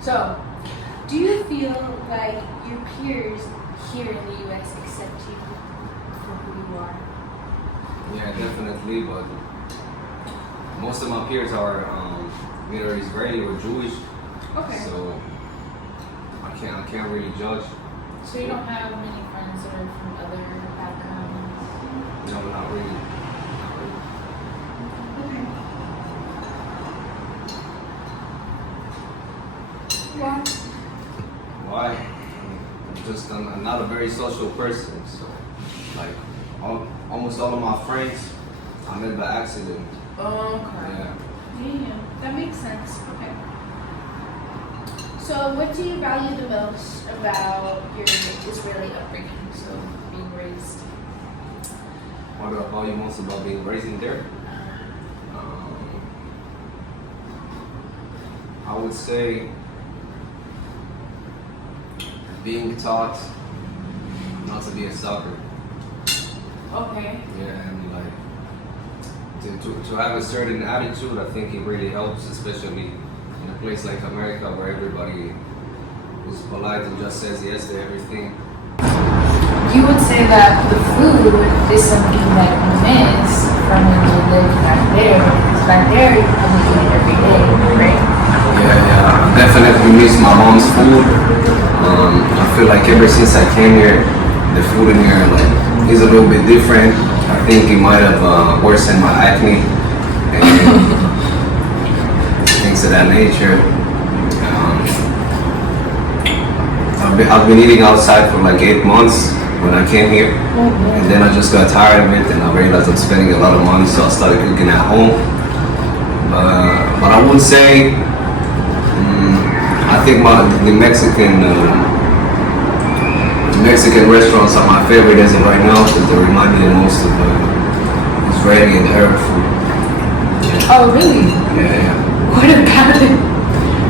So, do you feel like your peers here in the US accept you for who you are? Yeah, definitely, but most of my peers are either Israeli or Jewish, Okay. so I can't really judge. So you don't have many friends that are from other backgrounds? No, not really. Okay. Why? Why? I'm not a very social person, so like almost all of my friends I met by accident. Oh, okay. Yeah. Damn, that makes sense. Okay. So, what do you value the most about your Israeli upbringing? So, being raised. What do I value most about being raised in there? I would say being taught not to be a sucker. Okay. Yeah, and like to have a certain attitude, I think it really helps, especially in a place like America where everybody is polite and just says yes to everything. You would say that the food is something that you miss from when you live back there, because back there you probably eat it every day, right? Yeah, I definitely miss my mom's food. I feel like ever since I came here, the food in here like is a little bit different. I think it might have worsened my acne and things of that nature. I've been eating outside for like 8 months when I came here, and then I just got tired of it, and I realized I'm spending a lot of money, so I started cooking at home. But I would say, I think the Mexican restaurants are my favorite as of right now because they remind me the most of Israeli and Arab food. Yeah. Oh, really? Yeah. What about it?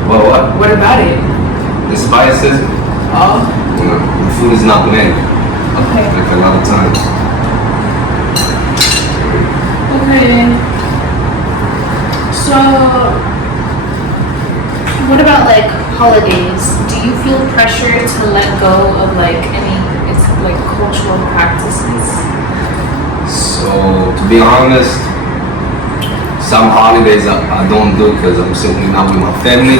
Well, what? What about it? The spices. Oh, The food is not bland, okay. like a lot of times. Okay. So, what about like holidays? Do you feel pressure to let go of like any it's like cultural practices? So, to be honest, some holidays I don't do because I'm simply not with my family.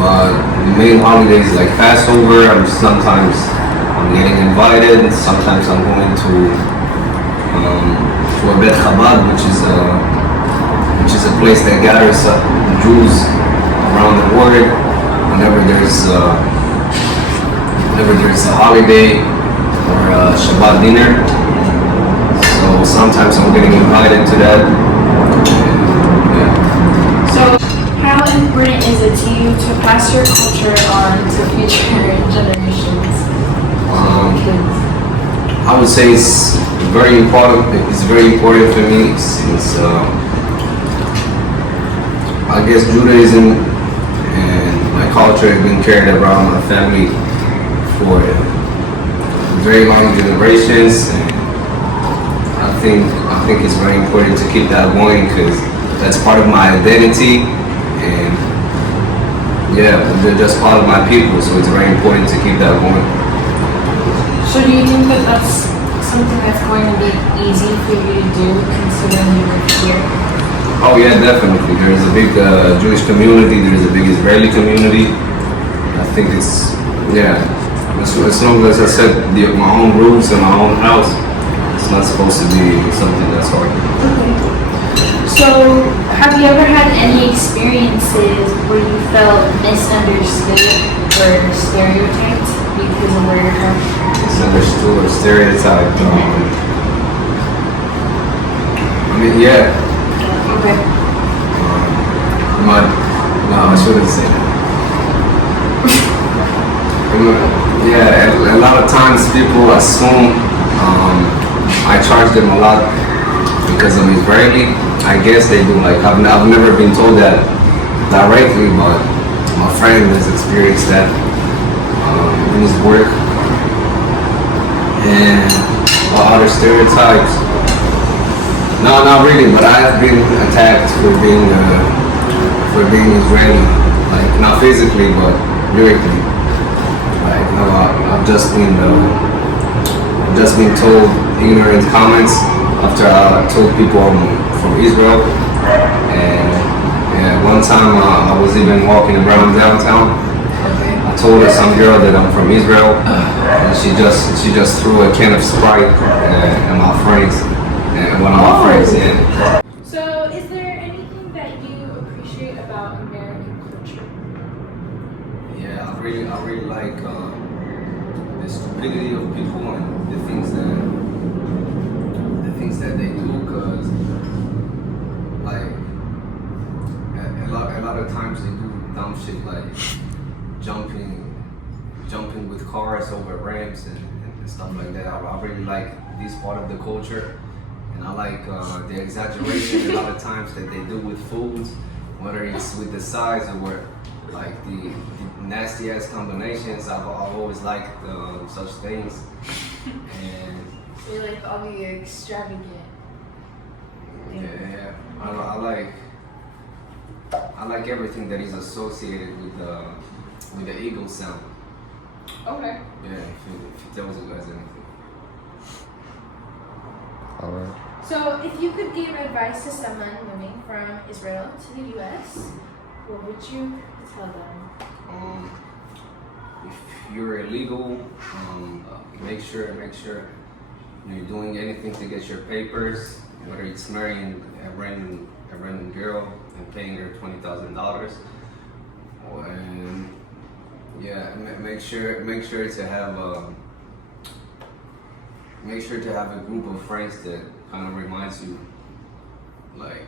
But the main holidays like Passover, sometimes I'm getting invited. Sometimes I'm going to a Bet Chabad, which is a place that gathers Jews around the world whenever there's a holiday or a Shabbat dinner. So sometimes I'm getting invited to that. Yeah. So, how important is it to you to pass your culture on to future generations? Kids? I would say it's very important. It's very important for me since I guess Judaism and my culture have been carried around my family for very long generations, and I think it's very important to keep that going because that's part of my identity, and yeah, they're just part of my people, so it's very important to keep that going. So do you think that that's something that's going to be easy for you to do considering you live here? Oh yeah, definitely. There's a big Jewish community. There's a big Israeli community. I think it's as long as I set my own rules in my own house, it's not supposed to be something that's hard. Okay. So have you ever had any experiences where you felt misunderstood or stereotyped because of where you're from? Misunderstood or stereotyped. I mean, yeah. Okay. No, I shouldn't say that. Yeah, a lot of times people assume I charge them a lot because I'm Israeli. I guess they do. Like I've never been told that directly, but my friend has experienced that in his work. And other stereotypes. No, not really, but I have been attacked for being Israeli, like not physically, but lyrically. Like, you know, I've just been told ignorant comments after I told people I'm from Israel. And one time I was even walking around downtown. I told some girl that I'm from Israel, and she just threw a can of Sprite at my friends, and one of my friends. Yeah. So, is there anything that you appreciate about American culture? Yeah, I really like the stupidity of people and the things that they do, because like a lot of times they do dumb shit like jumping with cars over ramps and stuff like that. I really like this part of the culture, and I like the exaggeration a lot of times that they do with foods, whether it's with the size or where, like the nasty ass combinations. I've always liked such things, and So, you like all the extravagant. yeah, I like everything that is associated with the eagle sound. Okay. Yeah, if it tells you guys anything. Alright. So, if you could give advice to someone moving from Israel to the U.S., what would you tell them? If you're illegal, make sure you're doing anything to get your papers, whether it's marrying a random girl and paying her $20,000, and yeah, make sure to have a group of friends that kind of reminds you like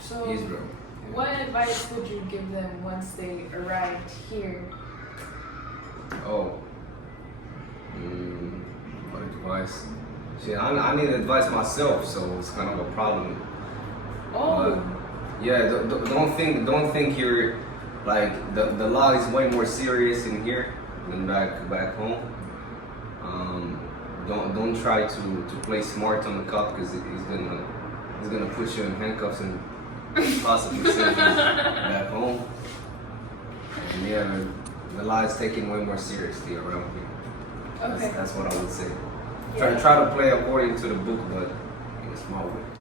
So, Israel. what advice would you give them once they arrived here? Oh, what advice? See, I need advice myself, so it's kind of a problem. Oh. Yeah, don't think you're like the law is way more serious in here than back home. Don't try to play smart on the cop, because he's gonna put you in handcuffs and possibly send you back home. And yeah, the law is taken way more seriously around here. Okay. That's what I would say. Try to play according to the book, but in a small way.